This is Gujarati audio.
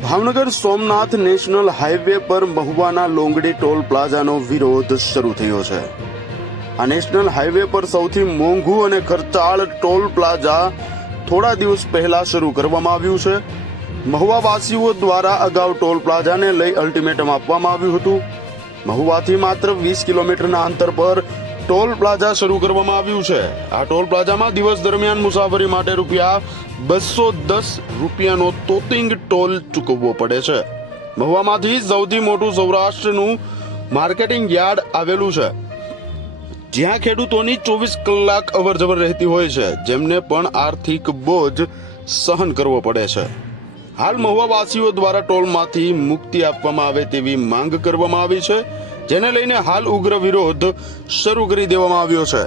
ભાવનગર સોમનાથ નેશનલ હાઈવે પર મહુવાના લોંગડી ટોલ પ્લાઝાનો વિરોધ શરૂ થયો છે. આ નેશનલ હાઈવે પર સૌથી મોંઘું અને ખર્ચાળ ટોલ પ્લાઝા થોડા દિવસ પહેલા શરૂ કરવામાં આવ્યું છે. મહુવાવાસીઓ દ્વારા અગાઉ ટોલ પ્લાઝાને લઈ અલ્ટિમેટમ આપવામાં આવ્યું હતું. મહુવાથી માત્ર વીસ કિલોમીટરના અંતર પર ટોલ પ્લાઝા શરૂ કરવામાં આવ્યું છે. આ ટોલ પ્લાઝામાં દિવસ દરમિયાન મુસાફરી માટે રૂપિયા બસો દસ રૂપિયાનો તોતિંગ ટોલ ચૂકવવો પડે છે. મહુવામાંથી સૌથી મોટું સૌરાષ્ટ્રનું માર્કેટિંગ યાર્ડ આવેલું છે. જ્યાં ખેડૂતોની ચોવીસ કલાક અવર જવર રહેતી હોય છે, જેમને પણ આર્થિક બોજ સહન કરવો પડે છે. હાલ મહુવાવાસીઓ દ્વારા ટોલમાંથી મુક્તિ આપવામાં આવે તેવી માંગ કરવામાં આવી છે. જેને લઈને હાલ ઉગ્ર વિરોધ શરૂ કરી દેવામાં આવ્યો છે.